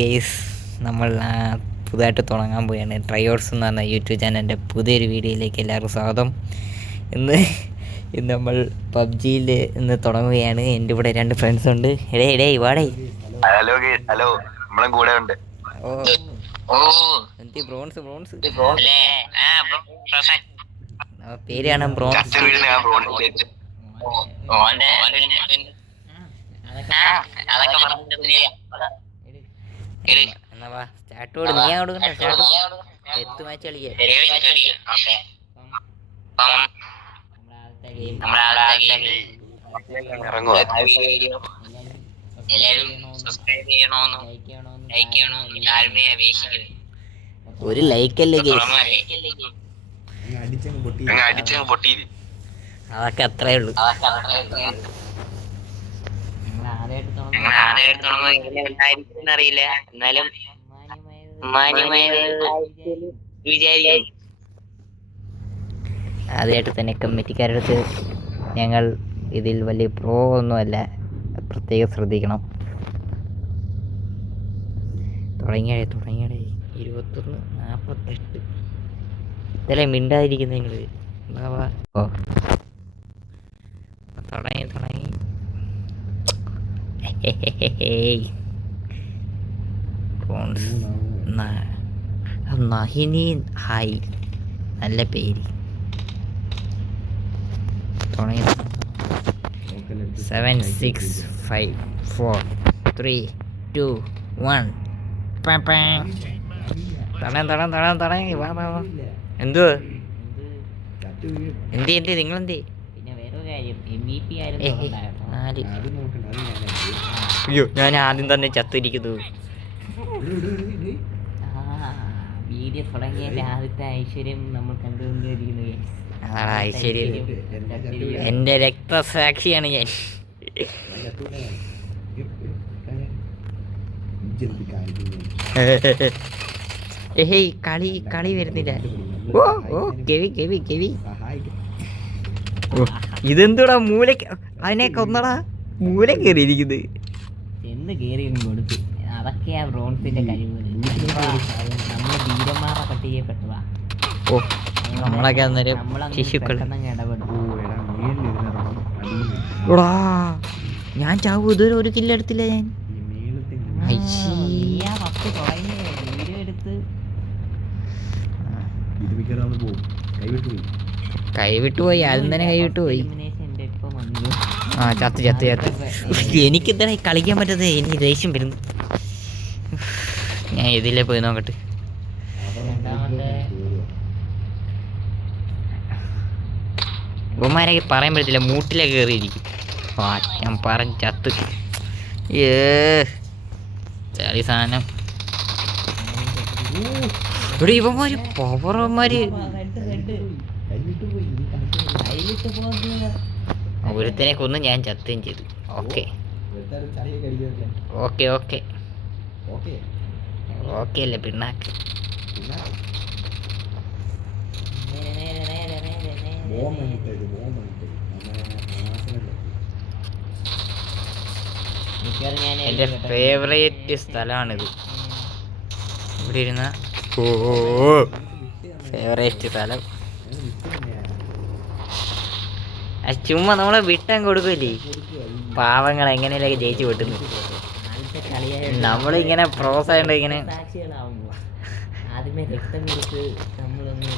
Guys, നമ്മൾ പുതുതായിട്ട് തുടങ്ങാൻ പോവുകയാണ്. ട്രയോഡ്സ് എന്ന് പറഞ്ഞ യൂട്യൂബ് ചാനലിൻ്റെ പുതിയൊരു വീഡിയോയിലേക്ക് എല്ലാവർക്കും സ്വാഗതം. ഇന്ന് നമ്മൾ പബ്ജിയിൽ ഇന്ന് തുടങ്ങുകയാണ്. എൻ്റെ ഇവിടെ 2 ഫ്രണ്ട്സ് ഉണ്ട്. എടേ വാടേ. ഹലോ നമ്മളും കൂടെ ഉണ്ട്. ബ്രോൺസ് പേര് കാണാൻ ബ്രോൺസ്. എന്നാ വാ സ്റ്റാർട്ട് കൊടു. നീ കൊടുക്കണ്ട, സ്റ്റാർട്ട് എത്ത് മാച്ച് കളിക്കാം. ഒരു ലൈക്കല്ലേ അതൊക്കെ അത്രേ ഉള്ളൂ. അറിയില്ല, എന്നാലും ആദ്യമായിട്ട് തന്നെ കമ്മിറ്റിക്കാരുടെ അടുത്ത് ഞങ്ങൾ ഇതിൽ വലിയ പ്രോ ഒന്നുമല്ല, പ്രത്യേകം ശ്രദ്ധിക്കണം. തുടങ്ങിയടേ 21:48. ഇതല്ലേ മിണ്ടാതിരിക്കുന്ന നിങ്ങൾ. ഓ തുടങ്ങി നഹിനി ഹായ്, നല്ല പേര്. തുടങ്ങി 7 6 5 4 3 2 1. തുടങ്ങി. വാ എന്തുവാ എന്ത് നിങ്ങളെന്തേ? പിന്നെ വേറൊരു കാര്യം, MVP ആയിരുന്നു. അയ്യോ, ഞാൻ ആദ്യം തന്നെ ചത്തിരിക്കുന്നു. വീഡിയോ തുടങ്ങിയതിന്റെ ആദ്യത്തെ ഐശ്വര്യം നമ്മൾ കണ്ടുകൊണ്ടിരിക്കുന്നത്. ഐശ്വര്യം എന്റെ രക്തസാക്ഷിയാണ് ഞാൻ. കളി വരുന്നില്ല. കെവി ഇതെന്തോടാ മൂലക്ക് അതിനെ കൊന്നടാ, മൂല കയറിയിരിക്കുന്നത്. എന്ത് കയറി കൊടുത്തു, അതൊക്കെയാ ബ്രോൺസിന്റെ കഴിവ്. നമ്മള് ധീരന്മാരുടെ പട്ടികപ്പെട്ടതാ. ഓ, നമ്മളൊക്കെ അന്നേരം ശിശുക്കൾ. ഞാൻ ചാവൂ, ഇതുവരെ ഒരു കില്ലെടുത്തില്ല ഞാൻ. കൈവിട്ടുപോയി, ആദ്യം തന്നെ കൈവിട്ടുപോയി. ചത്ത്. എനിക്കെന്താ കളിക്കാൻ പറ്റത്തേ, എനിക്ക് ദേഷ്യം വരുന്നു. ഞാൻ ഇതിലേ പോയി നോക്കട്ടെ. ഇവന്മാരൊക്കെ പറയാൻ പറ്റത്തില്ല, മൂട്ടിലൊക്കെ കയറിയിരിക്കും. ഞാൻ പറഞ്ഞ് ചത്ത്. ചളി സാധനം. ഇവിടെ ഇവന്മാര് പവറന്മാര്. ഒരുത്തനെ കൊന്ന് ഞാൻ ചത്തുകയും ചെയ്തു. ഓക്കെ അല്ലേ പിണ്ണാക്ക്. എൻ്റെ ഫേവറേറ്റ് സ്ഥലമാണിത്. ഇവിടെ ഇരുന്ന ഫേവറേറ്റ് സ്ഥലം. ചുമ്മാ നമ്മളെ വിട്ടാൻ കൊടുക്കില്ലേ, പാവങ്ങൾ എങ്ങനെയൊക്കെ ജയിച്ചു വിട്ടുന്നു. നമ്മളിങ്ങനെ പ്രോത്സാഹനം ഇങ്ങനെ ആദ്യമേ രക്തം കൊടുത്ത് നമ്മളൊന്ന്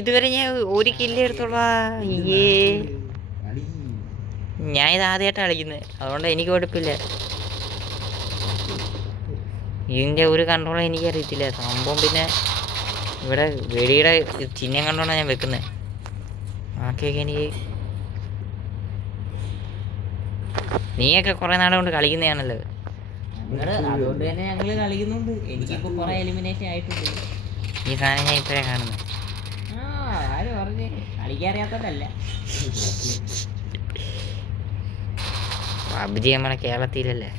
ഇതുവരെ ഞാൻ ഒരു കില്ല് എടുത്തോളാ. ഞാൻ ഇത് ആദ്യമായിട്ടാണ് കളിക്കുന്നത്, അതുകൊണ്ട് എനിക്ക് കുഴപ്പമില്ല. ഇതിൻ്റെ ഒരു കൺട്രോൾ എനിക്കറിയത്തില്ല സംഭവം. പിന്നെ ഇവിടെ വെടിയുടെ ചിഹ്നം കണ്ടോണ്ടാണ് ഞാൻ വെക്കുന്നത്. ബാക്കിയൊക്കെ എനിക്ക്. നീയൊക്കെ കുറെ നാളെ കൊണ്ട് കളിക്കുന്നതാണല്ലോ. അതുകൊണ്ട് തന്നെ ഞങ്ങള് കളിക്കുന്നുണ്ട്. എനിക്കിപ്പോ കുറെ എലിമിനേഷൻ ആയിട്ടുണ്ട്. ഈ സാധനം ഞാൻ ഇപ്പഴേ കാണുന്നത്. ആര് പറഞ്ഞേ കളിക്കാറിയാത്തതല്ല. പബ്ജി നമ്മളെ കേരളത്തിലല്ലേ.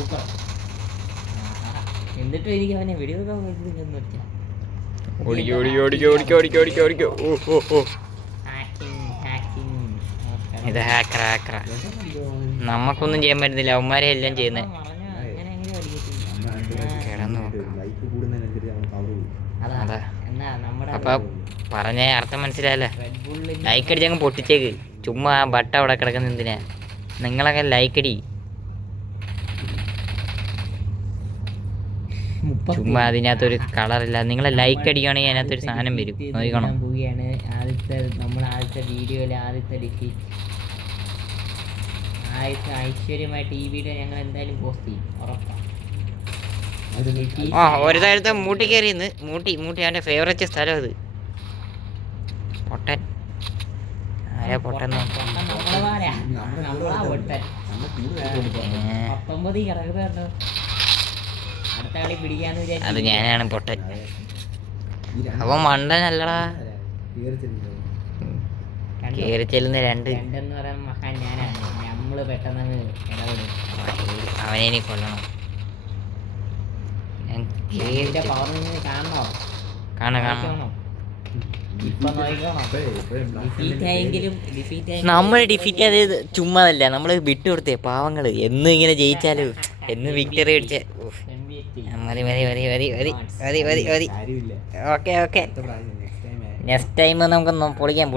സൂപ്പർ. എന്നിട്ടും എനിക്ക് അവനെ വെടിവെക്കാൻ പറ്റുന്നില്ലെന്ന് വെച്ചാൽ ഓടിക്കോ ഓടിക്കോ ഓടിക്കോ ഓടിക്കോ ഓടിക്കോ ഓടിക്കോ ഓടിക്കോ. ഓ ഓ ഓ ഇത് ഹാക്കറ ഹാക്കറ. നമുക്കൊന്നും ചെയ്യാൻ പറ്റുന്നില്ല, അവന്മാരെ എല്ലാം ചെയ്യുന്നത്. കിടന്നു അതാ. അപ്പൊ പറഞ്ഞ അർത്ഥം മനസ്സിലായല്ലോ. ലൈക്ക് അടിച്ച് അങ്ങ് പൊട്ടിച്ചേക്ക്. ചുമ്മാ ആ ബട്ട അവിടെ കിടക്കുന്ന എന്തിനാ? നിങ്ങളൊക്കെ ലൈക്ക് അടി. ചുമ്മാ അതിനകത്തൊരു കളറില്ല. നിങ്ങൾ ലൈക്ക് അടിക്കുകയാണെങ്കിൽ അതിനകത്തൊരു സാധനം വരും, നോക്കണം. പോവുകയാണ് ആദ്യത്തെ വീഡിയോയിലെ ആദ്യത്തെ ഐശ്വര്യമായിട്ട് ഈ വീഡിയോ ഞങ്ങൾ എന്തായാലും പോസ്റ്റ് ചെയ്യും, ഉറപ്പാണ്. ആ ഒരു താഴത്തെ മൂട്ടി കയറിയെന്ന്. മൂട്ടി അവൻ്റെ ഫേവറേറ്റ് സ്ഥലം അത്. പൊട്ടൻ ആരാ പൊട്ടൻ? അത് ഞാനാണ് പൊട്ടൻ. അവൻ മണ്ടനല്ലടാ. കേറി ചെല്ലുന്ന രണ്ടെന്ന് പറയുന്ന മഹാൻ ഞാനാണ്. നമ്മള് പെട്ടെന്ന് ഇടപെടും. അവനെ ഇനി കൊല്ലണം. കാണണോ? കാണാം. നമ്മൾ ഡിഫീറ്റ് ചെയ്ത് ചുമ്മാതല്ല, നമ്മള് വിട്ടുകൊടുത്തേ പാവങ്ങള്. എന്നും ഇങ്ങനെ ജയിച്ചാലും എന്ന് വിക്ടറി അടിച്ച. മതി മതി മതി മതി മതി മതി മതി മതി. ഓക്കെ നെക്സ്റ്റ് ടൈം നമുക്ക് പൊളിക്കാം.